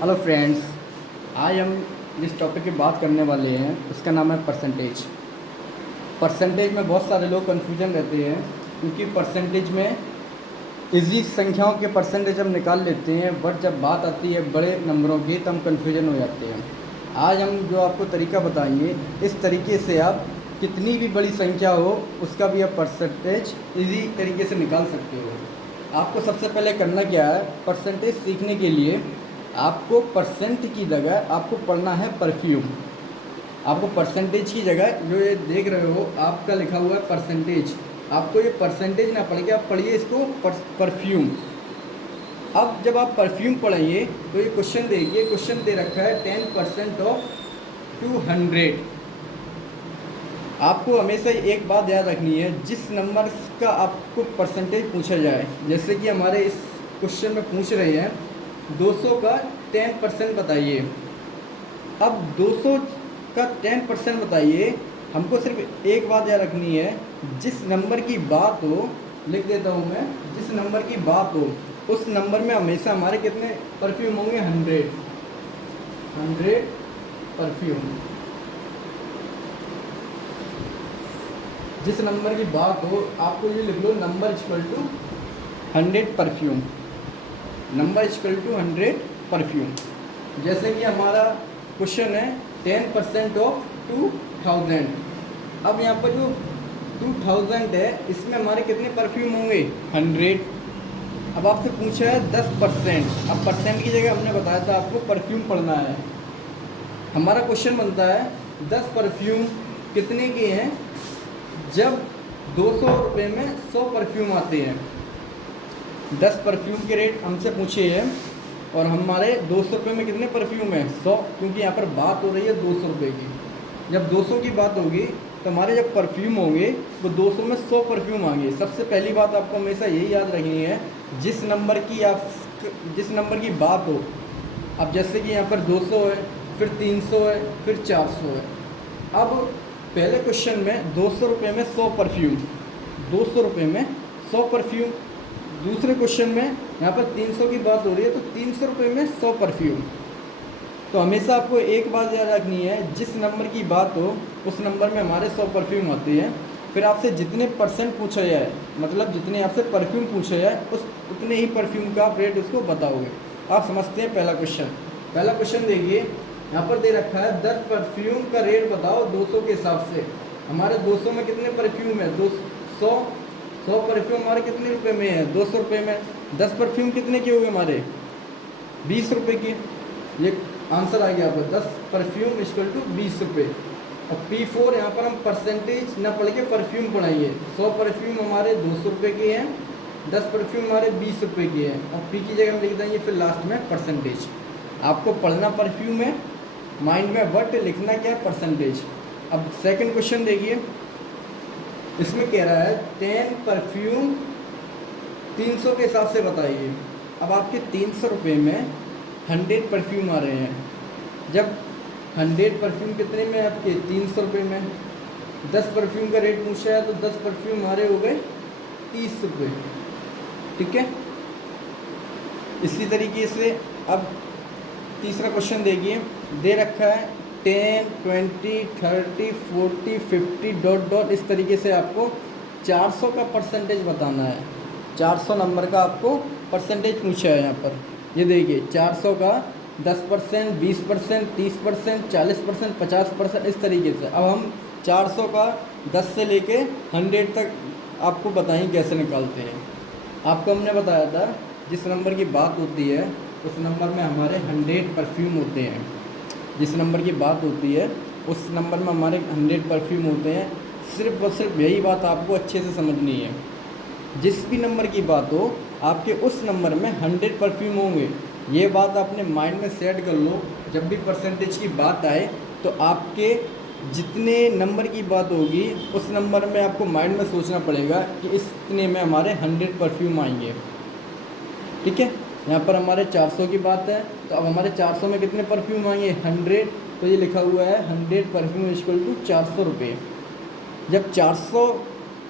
Hello friends, आज हम जिस टॉपिक की बात करने वाले हैं उसका नाम है परसेंटेज। परसेंटेज में बहुत सारे लोग कन्फ्यूजन रहते हैं क्योंकि परसेंटेज में इजी संख्याओं के परसेंटेज हम निकाल लेते हैं, बट जब बात आती है बड़े नंबरों की तो हम कन्फ्यूजन हो जाते हैं। आज हम जो आपको तरीका बताएंगे, इस तरीके से आप कितनी भी बड़ी संख्या हो उसका भी आप परसेंटेज इजी तरीके से निकाल सकते हो। आपको सबसे पहले करना क्या है, परसेंटेज सीखने के लिए आपको परसेंट की जगह आपको पढ़ना है परफ्यूम। आपको परसेंटेज की जगह जो ये देख रहे हो आपका लिखा हुआ है परसेंटेज, आपको ये परसेंटेज ना पढ़ के आप पढ़िए इसको परफ्यूम। अब जब आप परफ्यूम पढ़ेंगे तो ये क्वेश्चन देखिए, क्वेश्चन दे रखा है 10% ऑफ 200। आपको हमेशा एक बात याद रखनी है, जिस नंबर का आपको परसेंटेज पूछा जाए, जैसे कि हमारे इस क्वेश्चन में पूछ रहे हैं 200 का 10% बताइए। अब 200 का 10% बताइए, हमको सिर्फ एक बात याद रखनी है, जिस नंबर की बात हो, लिख देता हूँ मैं, जिस नंबर की बात हो उस नंबर में हमेशा हमारे कितने परफ्यूम होंगे? 100 परफ्यूम। जिस नंबर की बात हो आपको ये लिख लो, number equal to 100 perfume, number equal to 100 perfume. जैसे कि हमारा क्वेश्चन है 10% ऑफ 2000। अब यहाँ पर जो 2000 है इसमें हमारे कितने परफ्यूम होंगे? 100। अब आपसे पूछा है 10%। अब परसेंट की जगह हमने बताया था आपको परफ्यूम पढ़ना है। हमारा क्वेश्चन बनता है 10 परफ्यूम कितने के हैं? जब 200 रुपये में 100 परफ्यूम आते हैं। 10 परफ्यूम के रेट हमसे पूछे हैं और हमारे 200 रुपये में कितने परफ्यूम है? 100, क्योंकि यहाँ पर बात हो रही है 200 रुपये की। जब 200 की बात होगी तो हमारे जब परफ्यूम होंगे वो 200 में 100 परफ्यूम आएंगे। सबसे पहली बात आपको हमेशा यही याद रखनी है, जिस नंबर की बात हो, अब जैसे कि यहाँ पर 200 है, फिर 300 है, फिर 400 है। अब पहले क्वेश्चन में 200 रुपये में 100 परफ्यूम, 200 रुपये में 100 परफ्यूम। दूसरे क्वेश्चन में यहाँ पर 300 की बात हो रही है तो 300 रुपये में 100 परफ्यूम। तो हमेशा आपको एक बात याद रखनी है, जिस नंबर की बात हो उस नंबर में हमारे 100 परफ्यूम आते हैं। फिर आपसे जितने परसेंट पूछा जाए, मतलब जितने आपसे परफ्यूम पूछा जाए उस उतने ही परफ्यूम का आप रेट उसको बताओगे। आप समझते हैं पहला क्वेश्चन देखिए, यहाँ पर दे रखा है 10 परफ्यूम का रेट बताओ 200 के हिसाब से। हमारे 200 में कितने परफ्यूम है? 100 परफ्यूम हमारे कितने रुपए में है? 200 रुपये में। 10 परफ्यूम कितने के हो गए हमारे? 20 रुपये की। ये आंसर आ गया आपका, 10 परफ्यूम इक्वल टू 20 रुपये। और P4 यहाँ पर हम परसेंटेज न पढ़ के परफ्यूम पढ़ाइए। 100 परफ्यूम हमारे 200 रुपये के हैं, 10 परफ्यूम हमारे 20 रुपये के हैं, और P की जगह हम लिख देंगे फिर लास्ट में परसेंटेज। आपको पढ़ना परफ्यूम है, माइंड में बट लिखना क्या है? परसेंटेज। अब सेकंड क्वेश्चन देखिए, इसमें कह रहा है 10 परफ्यूम 300 के हिसाब से बताइए। अब आपके 300 रुपये में 100 परफ्यूम आ रहे हैं। जब 100 परफ्यूम कितने में आपके? 300 रुपये में। 10 परफ्यूम का रेट पूछा है तो 10 परफ्यूम हमारे हो गए 30 रुपये। ठीक है, इसी तरीके से अब तीसरा क्वेश्चन देखिए, दे रखा है 10, 20, 30, 40, 50 डॉट डॉट, इस तरीके से आपको 400 का परसेंटेज बताना है। 400 नंबर का आपको परसेंटेज पूछा है यहाँ पर। ये देखिए 400 का 10%, 20%, 30%, 40%, 50%, इस तरीके से। अब हम 400 का 10 से लेके 100 तक आपको बताएं कैसे निकालते हैं। आपको हमने बताया था जिस नंबर की बात होती है उस नंबर में हमारे 100 परफ्यूम होते हैं। जिस नंबर की बात होती है उस नंबर में हमारे 100 परफ्यूम होते हैं। सिर्फ और सिर्फ यही बात आपको अच्छे से समझनी है। जिस भी नंबर की बात हो आपके उस नंबर में 100 परफ्यूम होंगे। ये बात आपने माइंड में सेट कर लो। जब भी परसेंटेज की बात आए तो आपके जितने नंबर की बात होगी उस नंबर में आपको माइंड में सोचना पड़ेगा कि इतने में हमारे 100 परफ्यूम आएंगे। ठीक है, यहाँ पर हमारे 400 की बात है तो अब हमारे 400 में कितने परफ्यूम आएंगे? 100। तो ये लिखा हुआ है 100 परफ्यूम इक्वल टू 400 रुपये। जब 400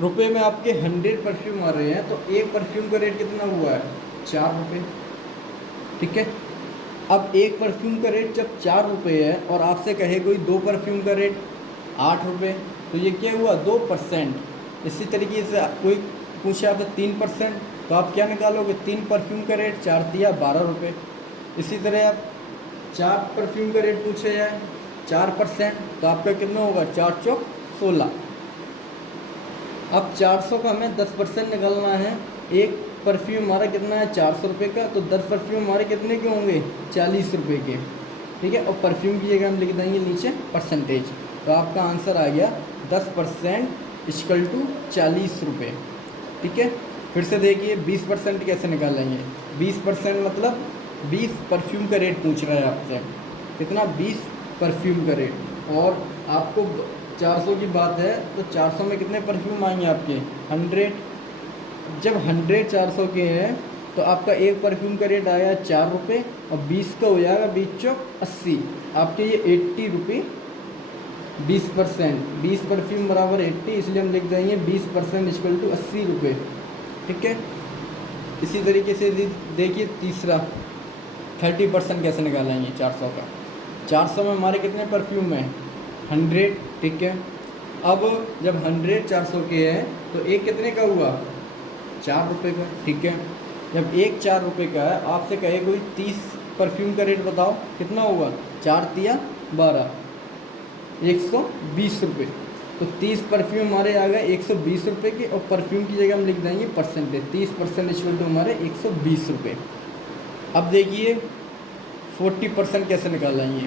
रुपये में आपके 100 परफ्यूम आ रहे हैं तो एक परफ्यूम का रेट कितना हुआ है? 4 रुपये। ठीक है, अब एक परफ्यूम का रेट जब 4 रुपये है और आपसे कहे कोई 2 परफ्यूम का रेट 8 रुपये, तो ये क्या हुआ 2%। इसी तरीके से कोई पूछे आपसे 3%, तो आप क्या निकालोगे, 3 परफ्यूम का रेट 4 दिया 12 रुपये। इसी तरह आप 4 परफ्यूम का रेट पूछे जाए 4%, तो आपका कितना होगा 4 चौक 16। अब 400 का हमें 10% निकालना है। एक परफ्यूम हमारा कितना है 400 रुपये का, तो 10 परफ्यूम हमारे कितने के होंगे 40 रुपये के, ठीक है। और परफ्यूम की जगह हम लिख देंगे नीचे परसेंटेज, तो आपका आंसर आ गया 10% इक्वल टू 40 रुपये, ठीक है। फिर से देखिए 20% कैसे निकालेंगे। 20% मतलब 20 परफ्यूम का रेट पूछ रहा है आपसे, कितना 20 परफ्यूम का रेट। और आपको 400 की बात है, तो 400 में कितने परफ्यूम आएंगे आपके 100। जब 100 400 के हैं, तो आपका एक परफ्यूम का रेट आया 4 रुपये, और 20 का हो जाएगा 20 चौक 80, आपके ये 80 रुपये। 20%, 20 परफ्यूम बराबर 80, इसलिए हम लिख देंगे 20% इक्वल टू 80 रुपये, ठीक है। इसी तरीके से देखिए तीसरा 30% कैसे निकालेंगे 400 का। 400 में हमारे कितने परफ्यूम हैं 100, ठीक है। अब जब 100 400 के हैं, तो एक कितने का हुआ 4 रुपये का, ठीक है। जब एक 4 रुपये का है, आपसे कहे कोई 30 परफ्यूम का रेट बताओ, कितना होगा 4 तिया 12, 120 रुपये। तो 30 परफ्यूम हमारे आ गए 120 रुपये के, और परफ्यूम की जगह हम लिख देंगे परसेंटेज, 30% इक्वल टू हमारे 120 रुपये। अब देखिए 40% कैसे निकालेंगे।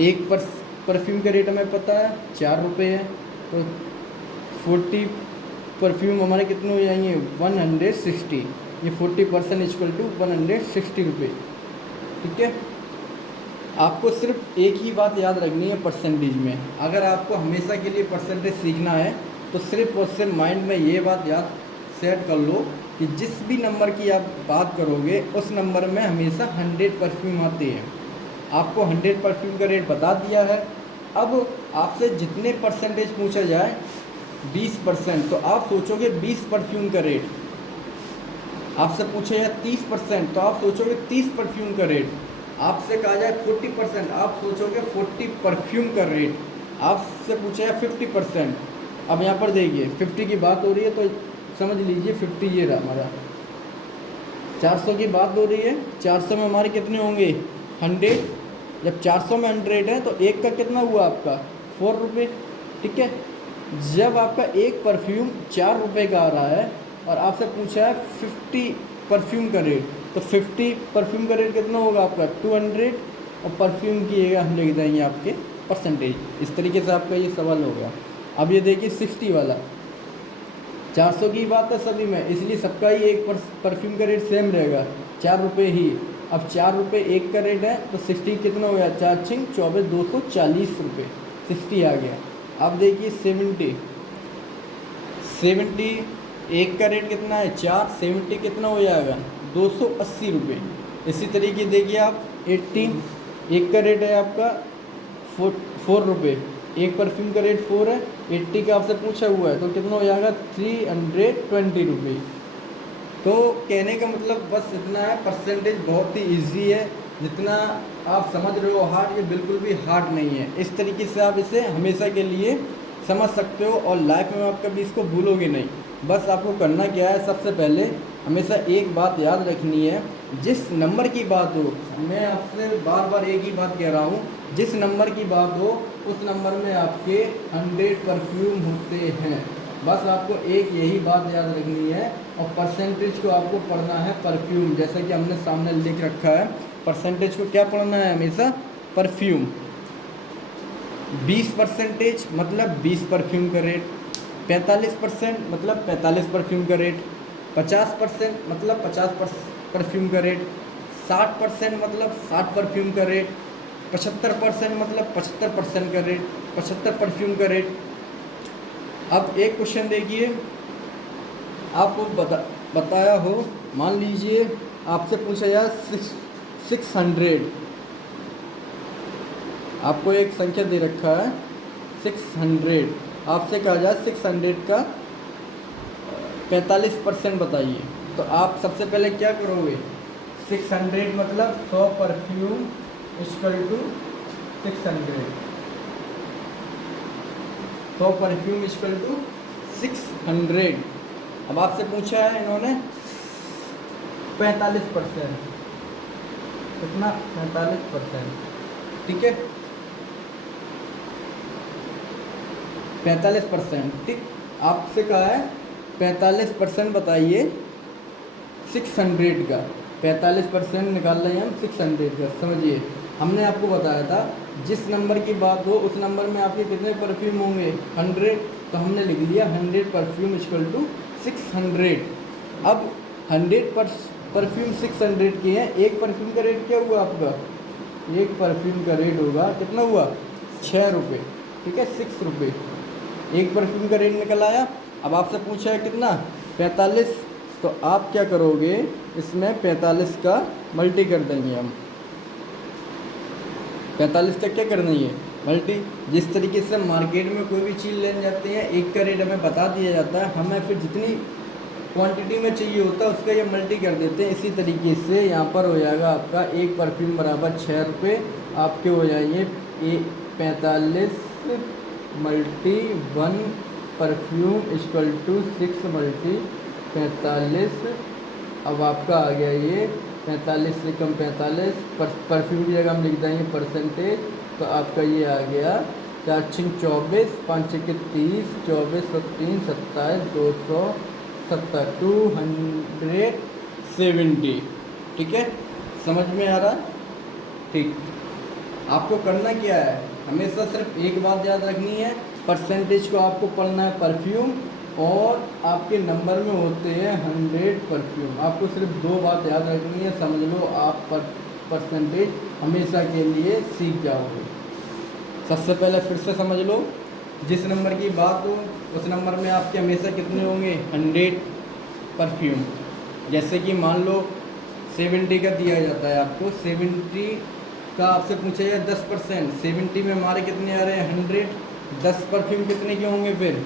एक परफ्यूम का रेट हमें पता है 4 रुपये है, तो 40 परफ्यूम हमारे कितने हो जाएंगे 160, ये 40% इक्वल टू 160 रुपये, ठीक है। आपको सिर्फ एक ही बात याद रखनी है परसेंटेज में। अगर आपको हमेशा के लिए परसेंटेज सीखना है, तो सिर्फ और सिर्फ माइंड में ये बात याद सेट कर लो कि जिस भी नंबर की आप बात करोगे, उस नंबर में हमेशा 100 परफ्यूम आते हैं। आपको 100 परफ्यूम का रेट बता दिया है। अब आपसे जितने परसेंटेज पूछा जाए 20%, तो आप सोचोगे 20 परफ्यूम का रेट। आपसे पूछा जाए 30%, तो आप सोचोगे 30 परफ्यूम का रेट। आपसे कहा जाए 40%, आप सोचोगे 40 परफ्यूम का रेट। आपसे पूछा जाए 50%, अब यहाँ पर देखिए 50 की बात हो रही है, तो समझ लीजिए 50 ये रहा हमारा। 400 की बात हो रही है, 400 में हमारे कितने होंगे 100। जब 400 में 100 है, तो एक का कितना हुआ आपका 4 रुपये, ठीक है। जब आपका एक परफ्यूम 4 रुपये का आ रहा है, और आपसे पूछा है 50 परफ्यूम का रेट, तो 50 परफ्यूम का रेट कितना होगा आपका 200, और परफ्यूम की जगह हम लिख देंगे आपके परसेंटेज। इस तरीके से आपका ये सवाल हो गया। अब ये देखिए 60 वाला, 400 की बात है सभी में, इसलिए सबका ही एक परफ्यूम का रेट सेम रहेगा 4 रुपये ही। अब 4 रुपये एक का रेट है, तो 60 कितना हो गया 4 छिंग 24, 240 रुपये, 60 आ गया। अब देखिए 70 एक का रेट कितना है 4, 70 कितना हो जाएगा 280 रुपये। इसी तरीके देखिए आप 80, एक का रेट है आपका 4 रुपये, एक परफ्यूम का रेट 4 है, 80 का आपसे पूछा हुआ है, तो कितना हो जाएगा 320 रुपये। तो कहने का मतलब बस इतना है, परसेंटेज बहुत ही इजी है। जितना आप समझ रहे हो हार्ड, ये बिल्कुल भी हार्ड नहीं है। इस तरीके से आप इसे हमेशा के लिए समझ सकते हो, और लाइफ में आप कभी इसको भूलोगे नहीं। बस आपको करना क्या है, सबसे पहले हमेशा एक बात याद रखनी है, जिस नंबर की बात हो, मैं आपसे बार बार एक ही बात कह रहा हूँ, जिस नंबर की बात हो उस नंबर में आपके 100 परफ्यूम होते हैं। बस आपको एक यही बात याद रखनी है, और परसेंटेज को आपको पढ़ना है परफ्यूम, जैसा कि हमने सामने लिख रखा है। परसेंटेज को क्या पढ़ना है हमेशा, परफ्यूम। 20% मतलब 20 परफ्यूम का रेट, 45% मतलब 45 परफ्यूम का रेट, 50% मतलब 50 परफ्यूम का रेट, 60% मतलब 60 परफ्यूम का रेट, 75% मतलब 75% का रेट, 75 परफ्यूम का रेट। अब एक क्वेश्चन देखिए, आपको बताया हो, मान लीजिए आपसे पूछा जाए 600, आपको एक संख्या दे रखा है 600, आपसे कहा जाए 600 का 45% बताइए। तो आप सबसे पहले क्या करोगे, 600 मतलब 100 perfume equal to 600, 100 perfume equal to 600। अब आपसे पूछा है इन्होंने 45%, कितना 45%, ठीक है 45%, ठीक। आपसे कहा है 45% बताइए 600 का, 45% निकाल रहे हैं हम 600 का। समझिए हमने आपको बताया था जिस नंबर की बात हो उस नंबर में आपके कितने परफ्यूम होंगे 100, तो हमने लिख लिया 100 परफ्यूम इक्वल टू 600। अब 100 परफ्यूम 600 के हैं, एक परफ्यूम का रेट क्या हुआ आपका, एक परफ्यूम का रेट होगा कितना हुआ 6 रुपये, ठीक है 6 रुपये एक परफ्यूम का रेट निकल आया। अब आपसे पूछा है कितना 45, तो आप क्या करोगे इसमें 45 का मल्टी कर देंगे हम, 45 का क्या कर देंगे मल्टी। जिस तरीके से मार्केट में कोई भी चीज़ लेने जाते हैं एक का रेट हमें बता दिया जाता है, हमें फिर जितनी क्वांटिटी में चाहिए होता है उसका ये मल्टी कर देते हैं। इसी तरीके से यहाँ पर हो जाएगा आपका एक परफ्यूम बराबर 6 रुपये, आपके हो जाएंगे 45 multi 1 perfume equal to 6 multi 45। अब आपका आ गया ये 45 से कम 45 परफ्यूम की जगह हम लिख देंगे परसेंटेज, तो आपका ये आ गया 4 6 24 5 6 30 24 और 3 27 270 270, ठीक है समझ में आ रहा, ठीक। आपको करना क्या है, हमेशा सिर्फ एक बात याद रखनी है, परसेंटेज को आपको पढ़ना है परफ्यूम, और आपके नंबर में होते हैं 100 परफ्यूम। आपको सिर्फ दो बात याद रखनी है, समझ लो आप परसेंटेज हमेशा के लिए सीख जाओगे। सबसे पहले फिर से समझ लो, जिस नंबर की बात हो उस नंबर में आपके हमेशा कितने होंगे 100 परफ्यूम। जैसे कि मान लो 70 का दिया जाता है आपको, 70 का आपसे पूछा जाए 10%, 70 में हमारे कितने आ रहे हैं 100, 10 परफ्यूम कितने के होंगे फिर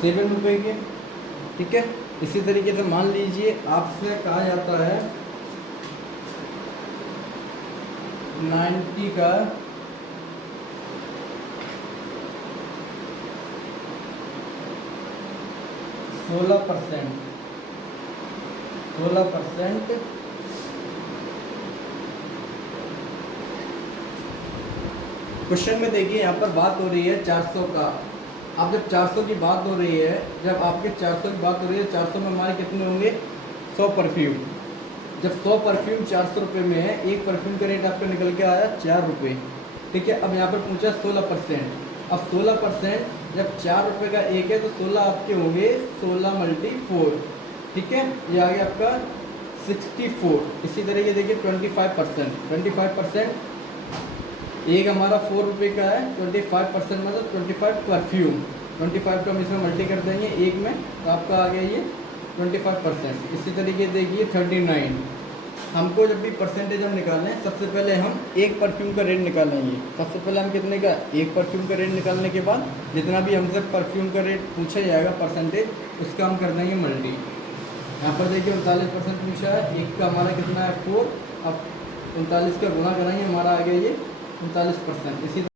7 रुपये के, ठीक है। इसी तरीके से मान लीजिए आपसे कहा जाता है 90 का 16%, 16% क्वेश्चन में देखिए यहाँ पर बात हो रही है 400 का। अब जब 400 की बात हो रही है, जब आपके 400 की बात हो रही है, 400 में हमारे कितने होंगे 100 परफ्यूम। जब 100 परफ्यूम 400 रुपये में है, एक परफ्यूम का रेट आपका निकल के आया 4 रुपये, ठीक है। अब यहाँ पर पूछा 16%, अब 16% जब 4 रुपये का एक है तो 16 आपके होंगे 16 मल्टी 4, ठीक है, ये आ गया आपका 64। इसी तरीके देखिए 25%, 25% एक हमारा 4 रुपये का है, 25% मतलब 25 परफ्यूम, 25 को हम इसमें मल्टी कर देंगे एक में, तो आपका आ गया ये 25%। इसी तरीके देखिए 39, हमको जब भी परसेंटेज हम निकालें सबसे पहले हम एक परफ्यूम का रेट निकालेंगे। सबसे पहले हम कितने का, एक परफ्यूम का रेट निकालने के बाद जितना भी हमसे परफ्यूम का रेट पूछा जाएगा परसेंटेज, उसका हम कर देंगे मल्टी। यहाँ पर देखिए 39% पूछा है, एक का हमारा कितना है 4, अब 39 का गुणा कराएंगे, हमारा आ गया ये 39%। इसी